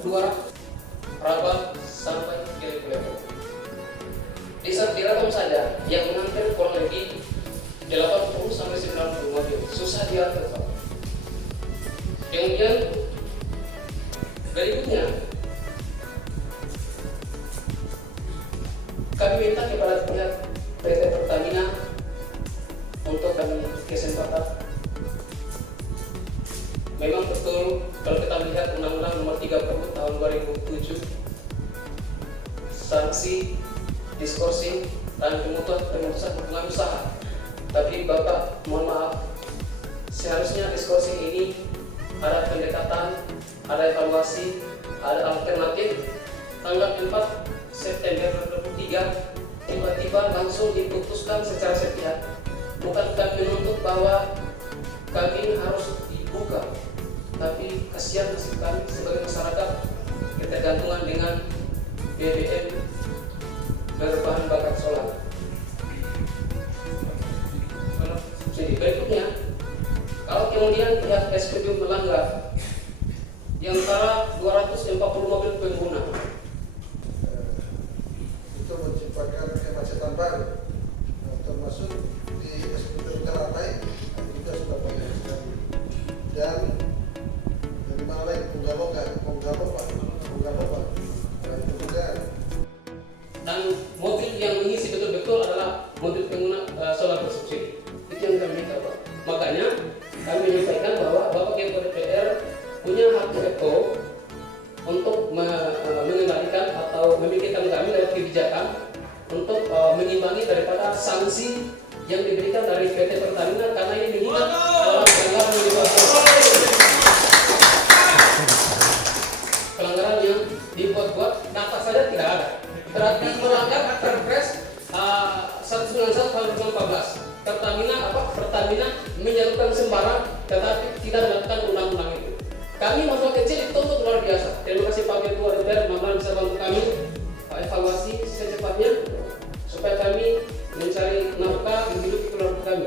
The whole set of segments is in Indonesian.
2 Rabat sampai ke Peleton. Di Ragam saja yang mengantar kurang lebih 80 sampai 90 mobil, susah diatur Pak. Kemudian berikutnya kami minta kepada pihak PT Pertamina untuk kami kesempatan. Memang betul kalau kita melihat Undang-Undang Nomor 30 Tahun 2007, sanksi, diskorsing, dan pemutusan hubungan usaha. Tapi Bapak, mohon maaf, seharusnya diskorsing ini ada pendekatan, ada evaluasi, ada alternatif. Tanggal 4 September 2023 tiba-tiba langsung diputuskan secara sepihak. Bukan kami menuntut bahwa kami harus dibuka, tapi kasihan nasib kami sebagai masyarakat ketergantungan dengan BBM berbahan bakar solar. Jadi berikutnya, kalau kemudian pihak SPBU melanggar di antara 240 mobil pengguna, itu menciptakan kemacetan baru, termasuk di SPBU Teratai juga sudah banyak sekali. Dan dari mana lagi Punggaloka, dan itu juga. Dan mobil yang mengisi betul-betul adalah mobil pengguna solar bersubsidi. Itu yang kami minta Pak. Makanya kami menyampaikan bahwa Bapak Ketua DPR punya hak veto untuk mengendalikan atau memikirkan kami lewat kebijakan untuk mengimbangi daripada sanksi yang diberikan dari PT Pertamina karena ini mengingat pelanggaran yang pelanggaran yang dibuat-buat, data saja tidak ada. Berarti melanggar Perpres 191 tahun 2014. Pertamina menyalurkan sembarang tetapi tidak melakukan undang-undang itu. Kami masalah kecil dituntut luar biasa. Terima kasih Pak Ketua DPR, mudah-mudahan bisa bantu kami evaluasi secepatnya supaya kami mencari nafkah menghidupi keluarga kami.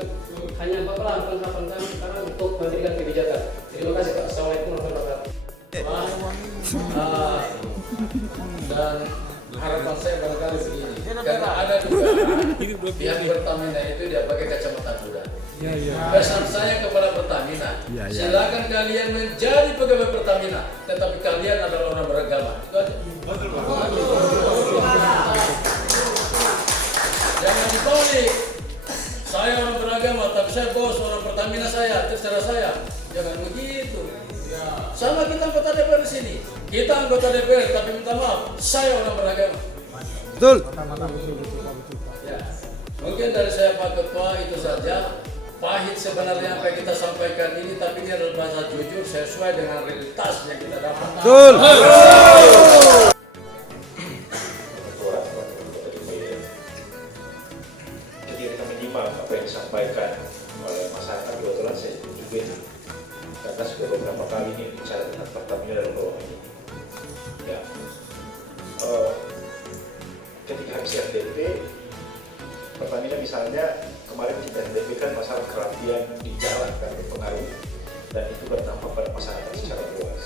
Hanya Bapak harapan kami sekarang untuk memberikan kebijakan. Terima kasih Pak. Assalamualaikum warahmatullahi wabarakatuh. Dan harapan saya barangkali begini, karena ada dugaan pihak Pertamina itu dia pakai kacamata kuda. Pesan saya kepada Pertamina, silakan kalian menjadi pegawai Pertamina, tetapi kalian adalah orang beragama. Itu aja. Jangan dibalik. Saya orang beragama, tapi saya bos orang Pertamina saya, terserah saya. Jangan begitu. Sama kita anggota DPR di sini. Kita anggota DPR, tapi minta maaf, saya orang beragama. Betul. Ya. Mungkin dari saya Pak Ketua itu saja. Pahit sebenarnya apa yang kita sampaikan ini, tapi ini adalah bahasa jujur sesuai dengan realitas yang kita dapat. Betul. Ketika kita menyimak apa yang disampaikan oleh masyarakat, kebetulan saya juga itu karena sudah beberapa kali ini bicara tentang Pertamina dalam ruang ini. Ya, ketika habis RDP, Pertamina misalnya kemarin kita RDP kan masalah kerapian di jalan kan berpengaruh dan itu berdampak pada masyarakat secara luas.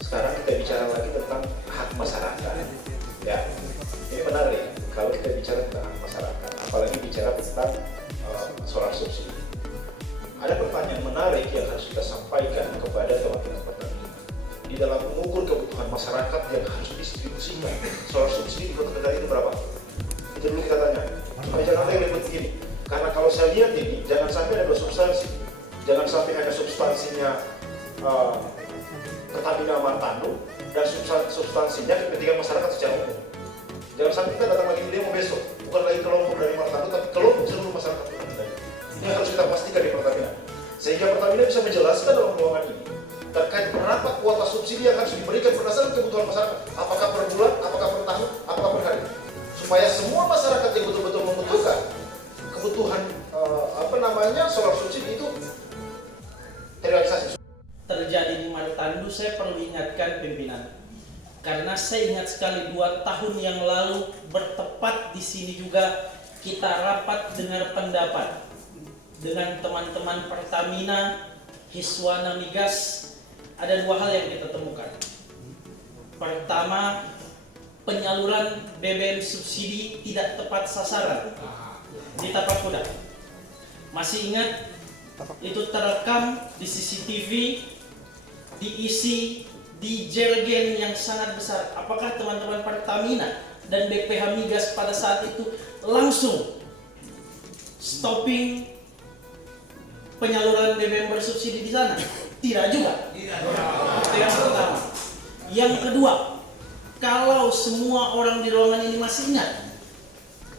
Sekarang kita bicara lagi tentang hak masyarakat. Ya, ini menarik kalau kita bicara tentang hak masyarakat, apalagi bicara tentang solar subsidi. Ada pertanyaan menarik yang harus kita sampaikan kepada teman-teman Pertamina. Di dalam mengukur kebutuhan masyarakat yang harus didistribusikan, solar subsidi di Kota Kendari itu berapa? Itu dulu kita tanya. Supaya jangan ada yang ribet begini. Karena kalau saya lihat ini, jangan sampai ada substansi. Jangan sampai ada substansinya Pertamina Martando dan substansinya kepentingan masyarakat secara umum. Jangan sampai kita datang lagi demo besok, bukan lagi kelompok dari Martando, tapi kelompok seluruh masyarakat Kota Kendari. Ini harus kita pastikan di Pertamina. Sehingga Pertamina bisa menjelaskan dalam ruangan ini terkait berapa kuota subsidi yang harus diberikan berdasarkan kebutuhan masyarakat. Apakah per bulan, apakah per tahun, apakah per hari. Supaya semua masyarakat yang betul-betul membutuhkan kebutuhan solar subsidi itu terrealisasi. Terjadi di Martando, saya perlu ingatkan pimpinan. Karena saya ingat sekali 2 tahun yang lalu bertepat di sini juga kita rapat dengar pendapat dengan teman-teman Pertamina, Hiswana Migas. Ada 2 hal yang kita temukan. Pertama, penyaluran BBM subsidi tidak tepat sasaran di Tapak Kuda. Masih ingat itu terekam di CCTV, diisi di jerigen yang sangat besar. Apakah teman-teman Pertamina dan BPH Migas pada saat itu langsung stopping penyaluran BBM bersubsidi di sana? Tidak juga. Itu yang pertama. Yang kedua, kalau semua orang di ruangan ini masih ingat,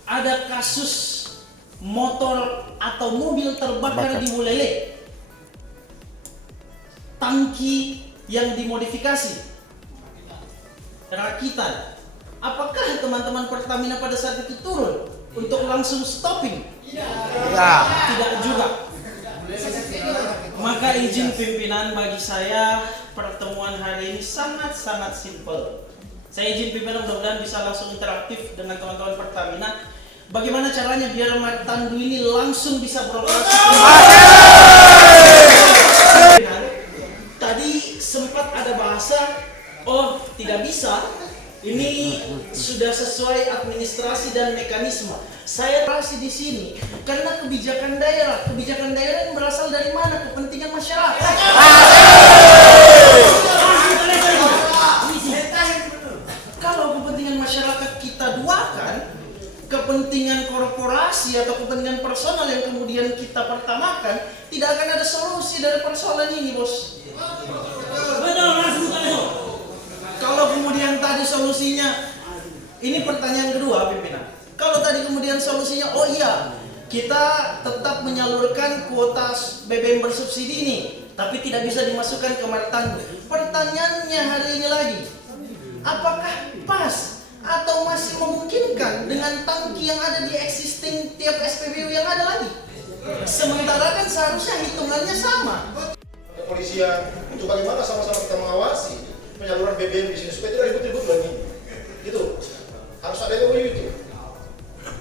ada kasus motor atau mobil terbakar di Bulele, tangki yang dimodifikasi, rakitan. Apakah teman-teman Pertamina pada saat itu turun untuk langsung stopping? Tidak juga. Maka izin pimpinan, bagi saya pertemuan hari ini sangat-sangat simpel. Saya izin pimpinan mudah-mudahan bisa langsung interaktif dengan teman-teman Pertamina. Bagaimana caranya biar Martandu ini langsung bisa beroperasi? Tadi sempat ada bahasa, oh tidak bisa. Ini sudah sesuai administrasi dan mekanisme. Saya terasi di sini karena kebijakan daerah. Kebijakan daerah yang berasal dari mana? Kepentingan masyarakat. Kalau kepentingan masyarakat kita duakan, kepentingan korporasi atau kepentingan personal yang kemudian kita pertamakan, tidak akan ada solusi dari persoalan ini, bos. Kalau kemudian tadi solusinya, ini pertanyaan kedua pimpinan. Kalau tadi kemudian solusinya, oh iya, kita tetap menyalurkan kuota BBM bersubsidi ini, tapi tidak bisa dimasukkan ke Martandu. Pertanyaannya hari ini lagi, apakah pas atau masih memungkinkan dengan tangki yang ada di existing tiap SPBU yang ada lagi? Sementara kan seharusnya hitungannya sama. Kepolisian untuk bagaimana sama-sama kita mengawasi penyaluran BBM di sini supaya tidak ribut-ribut lagi. Itu harus ada MOU itu.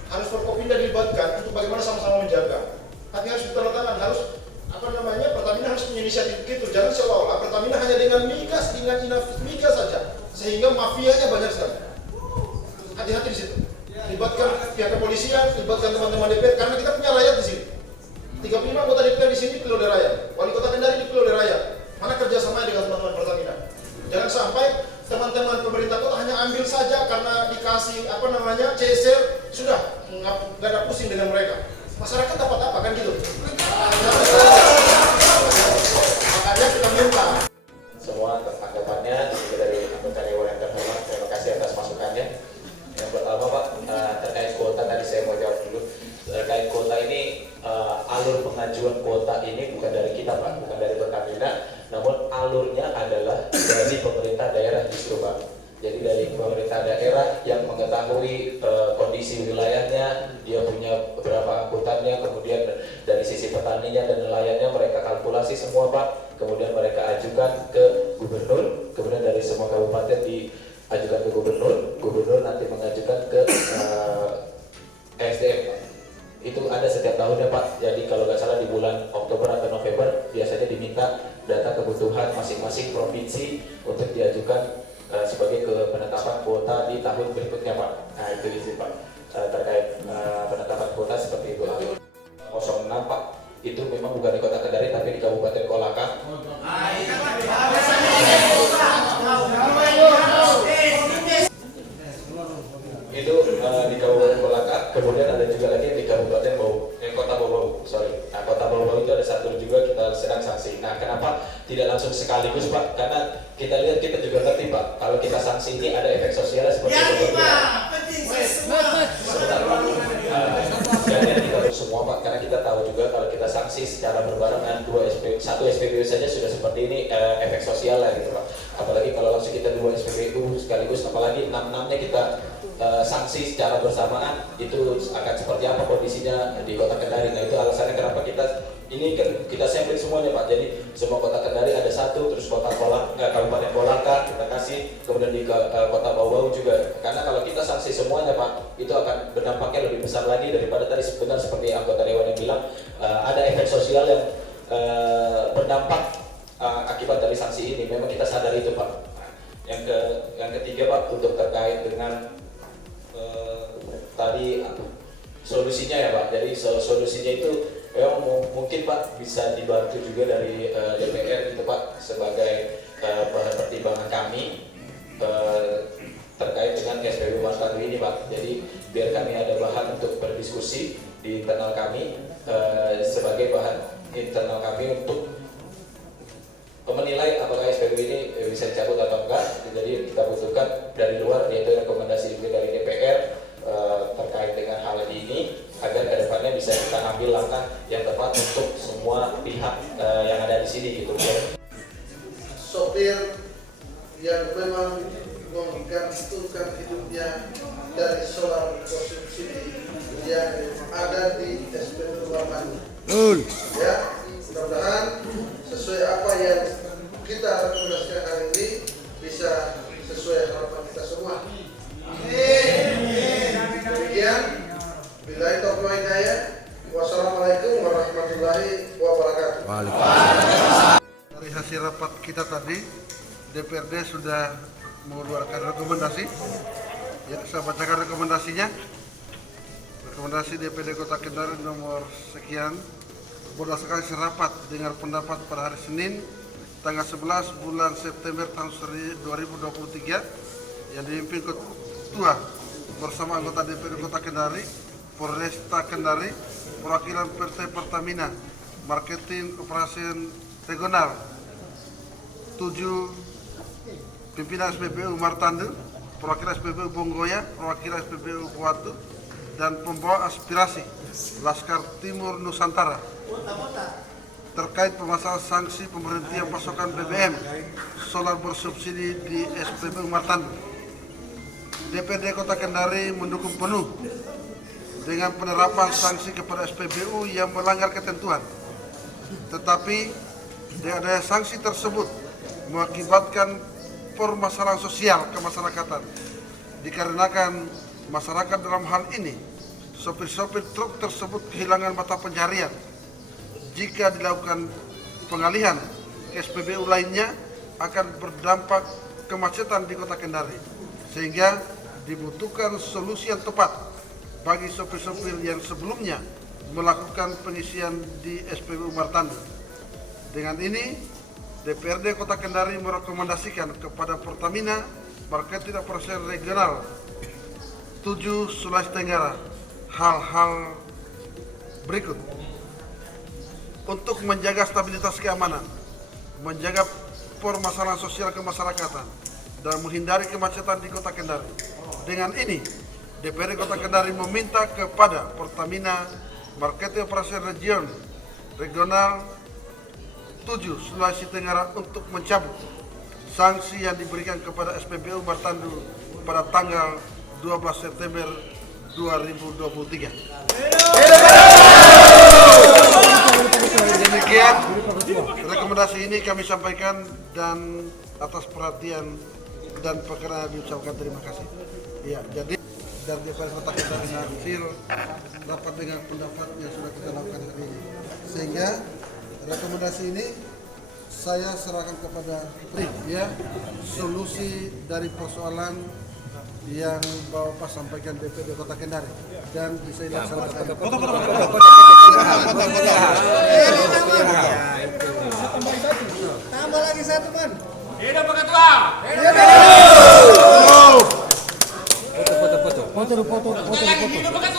Harus Forkopimda dilibatkan untuk bagaimana sama-sama menjaga. Tapi harus ditandatangan, harus Pertamina harus punya inisiatif itu. Jangan seolah-olah Pertamina hanya dengan migas, dengan migas saja, sehingga mafianya banyak sekali. Hati-hati di situ. Libatkan pihak kepolisian, libatkan teman-teman DPR karena kita punya rakyat di sini. 35 anggota DPR di sini dipilih oleh rakyat. Wali Kota Kendari dipilih oleh rakyat. Mana kerjasamanya dengan teman-teman Pertamina? Jangan sampai teman-teman pemerintah kota hanya ambil saja karena dikasih CSR, sudah nggak ada pusing dengan mereka. Masyarakat dapat apa kan gitu? Makanya kita minta Semua tanggapannya juga dari anggota Dewan yang terhormat. Terima kasih atas masukannya. Yang pertama Pak, terkait kuota tadi saya mau jawab dulu. Terkait kuota ini, alur pengajuan kuota ini bukan dari kita Pak, bukan dari Pertamina, namun alurnya adalah dari pemerintah daerah justru Pak. Jadi dari pemerintah daerah yang mengetahui kondisi wilayahnya, dia punya beberapa angkutannya, kemudian dari sisi petaninya dan nelayannya mereka kalkulasi semua Pak, kemudian mereka ajukan ke gubernur, kemudian dari semua kabupaten diajukan ke gubernur, gubernur nanti mengajukan ke SDM Pak. Itu ada setiap tahunnya Pak. Jadi kalau nggak salah di bulan Oktober atau November biasanya diminta data kebutuhan masing-masing provinsi untuk diajukan sebagai penetapan kuota di tahun berikutnya Pak. Nah itu isi Pak terkait penetapan kuota seperti itu. 06 Pak, itu memang bukan di Kota Kendari tapi di Kabupaten Kolaka. Itu di Kabupaten Kolaka, kemudian ada juga lagi di Kabupaten Kota Bau. Nah Kota Bau itu ada satu juga kita sedang sanksi. Nah kenapa tidak langsung sekaligus Pak? Karena kita lihat, kita juga ngerti Pak, kalau kita sanksi ini ada efek sosialnya seperti itu. Sebentar Pak, jadi kita semua Pak, karena kita tahu juga kalau kita sanksi secara berbarengan satu SPBU saja sudah seperti ini, efek sosial lah gitu Pak. Apalagi kalau langsung kita 2 SPBU sekaligus, apalagi 6-6-nya kita sanksi secara bersamaan, itu akan seperti apa kondisinya di Kota Kendari. Nah itu alasannya kenapa kita sampling semuanya Pak. Jadi semua Kota Kendari ada satu, terus Kabupaten Kolaka kita kasih, kemudian di Kota Bau juga. Karena kalau kita sanksi semuanya Pak, itu akan berdampaknya lebih besar lagi daripada tadi benar seperti anggota Dewan yang bilang ada efek sosial yang berdampak akibat dari sanksi ini. Memang kita sadar itu Pak. Yang ketiga Pak, untuk terkait dengan tadi solusinya ya Pak. Jadi solusinya itu memang mungkin Pak bisa dibantu juga dari DPR itu Pak, sebagai bahan pertimbangan kami terkait dengan SPBU Martando ini Pak. Jadi biar kami ada bahan untuk berdiskusi di internal kami, sebagai bahan internal kami untuk menilai apakah SPBU ini bisa dicabut atau enggak. Jadi kita butuhkan dari luar, yaitu rekomendasi juga dari DPR terkait dengan hal ini, agar kedepannya bisa kita ambil langkah yang tepat untuk semua pihak yang ada di sini gitu. Sopir yang memang menggantungkan hidupnya dari solar bersubsidi yang ada di SPBU Martando. Ya, mudah-mudahan sesuai apa yang kita rekomendasikan hari ini bisa sesuai harapan kita semua. Demikian, billahi taufiq wal hidayah. Wassalamualaikum warahmatullahi wabarakatuh. Dari hasil rapat kita tadi, DPRD sudah mengeluarkan rekomendasi. Ya, saya bacakan rekomendasinya. Rekomendasi DPD Kota Kendari nomor sekian, berdasarkan rapat dengar pendapat pada hari Senin tanggal 11 bulan September tahun 2023 yang dipimpin Ketua bersama anggota DPD Kota Kendari, Polresta Kendari, perwakilan PT Pertamina, Marketing Operasi Regional, 7 pimpinan SPBU Martando, perwakilan SPBU Bonggoya, perwakilan SPBU Buatu, dan pembawa aspirasi Laskar Timur Nusantara terkait permasalahan sanksi pemberhentian pasokan BBM solar bersubsidi di SPBU Martando. DPD Kota Kendari mendukung penuh dengan penerapan sanksi kepada SPBU yang melanggar ketentuan. Tetapi dengan adanya sanksi tersebut mengakibatkan permasalahan sosial kemasyarakatan, dikarenakan masyarakat dalam hal ini sopir-sopir truk tersebut kehilangan mata pencarian. Jika dilakukan pengalihan ke SPBU lainnya akan berdampak kemacetan di Kota Kendari, sehingga dibutuhkan solusi yang tepat bagi sopir-sopir yang sebelumnya melakukan pengisian di SPBU Martando. Dengan ini, DPRD Kota Kendari merekomendasikan kepada Pertamina Marketing Operasi Regional 7 Sulawesi Tenggara hal-hal berikut: untuk menjaga stabilitas keamanan, menjaga permasalahan sosial kemasyarakatan, dan menghindari kemacetan di Kota Kendari. Dengan ini, DPRD Kota Kendari meminta kepada Pertamina Marketing Operasi Regional 7 Sulawesi Tenggara untuk mencabut sanksi yang diberikan kepada SPBU Martando pada tanggal 12 September 2023. Demikian rekomendasi ini kami sampaikan, dan atas perhatian dan perkenan diucapkan terima kasih. Ya, jadi dari DPR Kota Kendari hasil rapat dengan pendapat yang sudah kita lakukan hari ini, sehingga rekomendasi ini saya serahkan kepada PRIM, ya, solusi dari persoalan yang Bapak sampaikan DPD Kota Kendari dan bisa dilaksanakan. Tambah lagi satu, Man. Hidup Pak Ketua. Foto. Hidup Pak Ketua.